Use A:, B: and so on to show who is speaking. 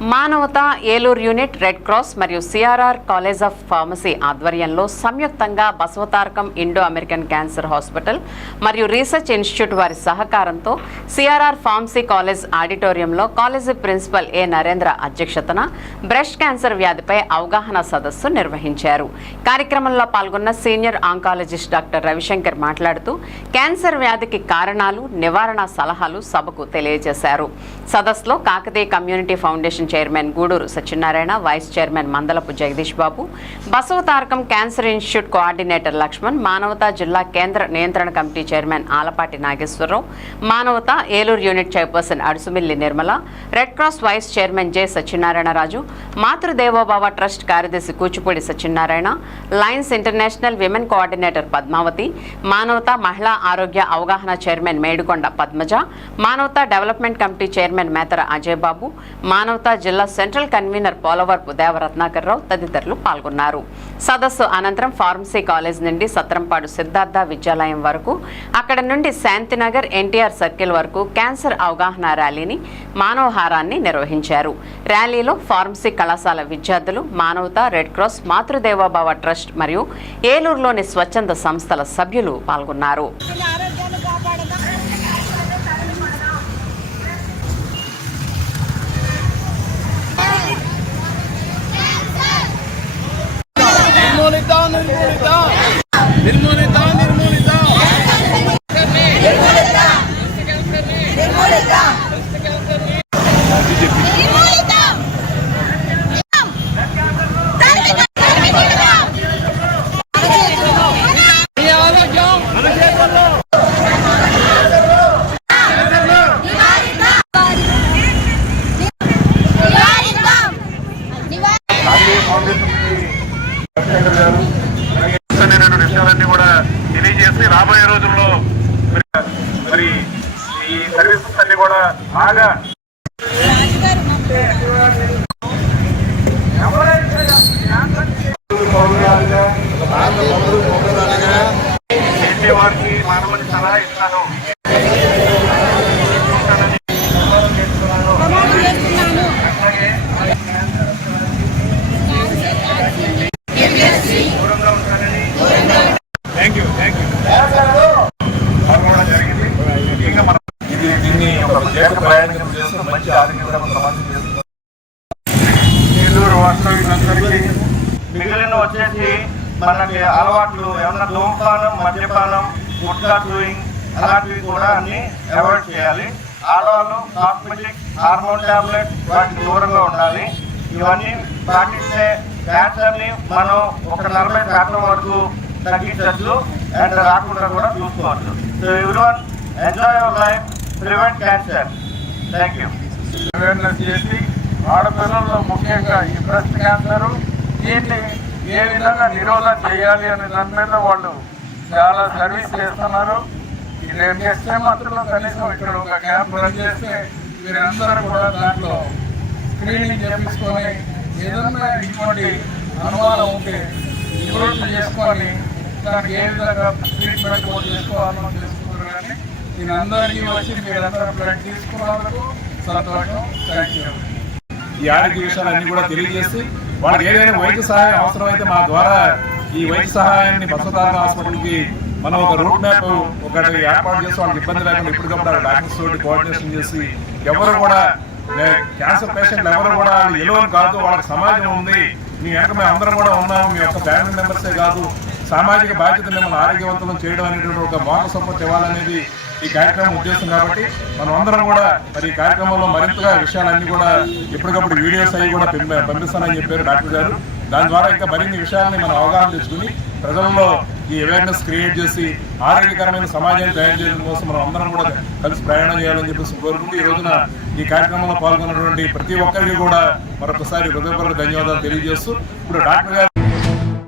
A: Manavata Eluru unit red cross మరియు CRR college of pharmacy ఆధ్వర్యంలో సంయుక్తంగా Basavatarakam Indo American cancer hospital మరియు research institute వారి సహకారంతో సిఆర్ఆర్ ఫార్మసీ కాలేజ్ ఆడిటోరియంలో కాలేజీ ప్రిన్సిపల్ ఏ నరేంద్ర అధ్యక్షతన బ్రెస్ట్ క్యాన్సర్ వ్యాధిపై అవగాహన సదస్సు నిర్వహించారు. కార్యక్రమంలో పాల్గొన్న సీనియర్ ఆంకాలజిస్ట్ డాక్టర్ రవిశంకర్ మాట్లాడుతూ క్యాన్సర్ వ్యాధికి కారణాలు నివారణ సలహాలు సభకు తెలియజేశారు. సదస్సులో Kakatiya community foundation chairman Guduru Satyanarayana vice chairman Mandalapu Jagadish Babu Basavatarakam cancer institute coordinator Lakshman Manavata జిల్లా కేంద్ర నియంత్రణ committee chairman Alapati Nageswararao Manavata Eluru unit chairperson Adusumilli Nirmala red cross vice chairman J Satyanarayanaraju Matrudevobhava trust కార్యదర్శి Kuchipudi Satyanarayana lions international women coordinator Padmavathi Manavata మహిళా ఆరోగ్య అవగాహన chairman Medukonda Padmaja Manavata development committee chairman Methara Ajay Babu Manavata జిల్లా central convener Polavarapu దేవరత్నాకర్ రావు తదితరులు పాల్గొన్నారు. సదస్సు అనంతరం pharmacy college నుండి సత్రంపాడు సిద్ధార్థ విద్యాలయం వరకు అక్కడ నుండి శాంతినగర్ ఎన్టీఆర్ సర్కిల్ వరకు క్యాన్సర్ అవగాహన ర్యాలీని మానవహారాన్ని నిర్వహించారు. ర్యాలీలో ఫార్మసీ కళాశాల విద్యార్థులు మానవత రెడ్ క్రాస్ మాతృదేవోభావ ట్రస్ట్ మరియు ఏలూరులోని స్వచ్ఛంద సంస్థల సభ్యులు పాల్గొన్నారు.
B: నిర్మూలిద్దాం నిర్మూలిద్దాం మీ ఆరోగ్యం మన చేతుల్లో
C: నేను విషయాలన్నీ కూడా తెలియజేసి రాబోయే రోజుల్లో మరి- ఈ సర్వీసెస్ అన్ని కూడా బాగా వారికి మానవుని సలహా ఇస్తాను. అట్లాగే దూరంగా ఉంటానని థ్యాంక్ యూ థ్యాంక్ యూ పాల్గొనడం జరిగింది ముఖ్యంగా మనం ఇది దీన్ని ఒక దేశ ప్రయాణం చేస్తూ మంచి ఆరోగ్యకరమైన సమాజం చేస్తుంది. నెల్లూరు వాస్తవికులందరికీ మిగిలిన వచ్చేసి మనకి అలవాట్లు ఏమన్నా ధూమపానం మద్యపానం గుట్కా చూయింగ్ అలాంటివి కూడా అన్ని అవాయిడ్ చేయాలి. ఆడవాళ్ళు కాస్మెటిక్ హార్మోన్ టాబ్లెట్ వాటికి దూరంగా ఉండాలి. ఇవన్నీ పాటిస్తే క్యాన్సర్ని మనం ఒక నలభై శాతం వరకు తగ్గించవచ్చు అండ్ రాకుండా కూడా చూసుకోవచ్చు. So everyone enjoy your life prevent cancer awareness చేసి ఆడపిల్లల్లో ముఖ్యంగా ఈ బ్రెస్ట్ క్యాన్సర్ దీన్ని ఏ విధంగా నిరోధన చేయాలి అనే దాని మీద వాళ్ళు చాలా సర్వీస్ చేస్తున్నారు. ఈ రేపు చేస్తే మాత్రం కనీసం ఇక్కడ ఒక క్యాంప్ రన్ చేస్తే మీరందరూ కూడా దాంట్లో స్క్రీనింగ్ చేపించుకొని ఏదన్నా ఇటువంటి అనుమానం ఉంటే నివృత్తి చేసుకొని దానికి ఏ విధంగా ట్రీట్మెంట్ కూడా చేసుకోవాలో చేసుకుంటారు నేను అందరికీ వచ్చి మీరందరూ బ్లడ్ తీసుకున్నందుకు సంతోషం. థ్యాంక్ యూ
D: ఈ ఆరోగ్య విషయాలన్నీ కూడా తెలియజేసి వాళ్ళకి ఏదైనా వైద్య సహాయం అవసరమైతే మా ద్వారా ఈ వైద్య సహాయాన్ని బసవతారణ హాస్పిటల్కి మనం ఒక రోడ్ మ్యాప్ ఒకటి ఏర్పాటు చేసి వాళ్ళకి ఇబ్బంది లేకుండా ఇప్పటికప్పుడు డాక్టర్స్ తోటి కోఆర్డినేషన్ చేసి ఎవరు కూడా క్యాన్సర్ పేషెంట్లు ఎవరు కూడా వాళ్ళు కాదు వాళ్ళకి సమాజం ఉంది. మీ వెనక మేము అందరం కూడా ఉన్నాము. మీ యొక్క ఫ్యామిలీ మెంబర్సే కాదు. సామాజిక బాధ్యత మిమ్మల్ని ఆరోగ్యవంతులను చేయడం అనేటువంటి ఒక మోక సంపత్తి ఇవ్వాలనేది ఈ కార్యక్రమం ఉద్దేశం కాబట్టి మనం అందరం కూడా మరి ఈ కార్యక్రమంలో మరింతగా విషయాలన్నీ కూడా ఎప్పటికప్పుడు వీడియోస్ అవి కూడా పంపిస్తానని చెప్పారు డాక్టర్ గారు. దాని ద్వారా ఇంకా మరిన్ని విషయాల్ని మనం అవగాహన తెచ్చుకుని ప్రజల్లో ఈ అవేర్నెస్ క్రియేట్ చేసి ఆరోగ్యకరమైన సమాజాన్ని తయారు చేయడం కోసం మనం అందరం కూడా కలిసి ప్రయాణం చేయాలని చెప్పేసి కోరుకుంటూ ఈ రోజున ఈ కార్యక్రమంలో పాల్గొన్నటువంటి ప్రతి ఒక్కరికి కూడా మరొకసారి హృదయపూర్వక ధన్యవాదాలు తెలియజేస్తూ ఇప్పుడు డాక్టర్ గారు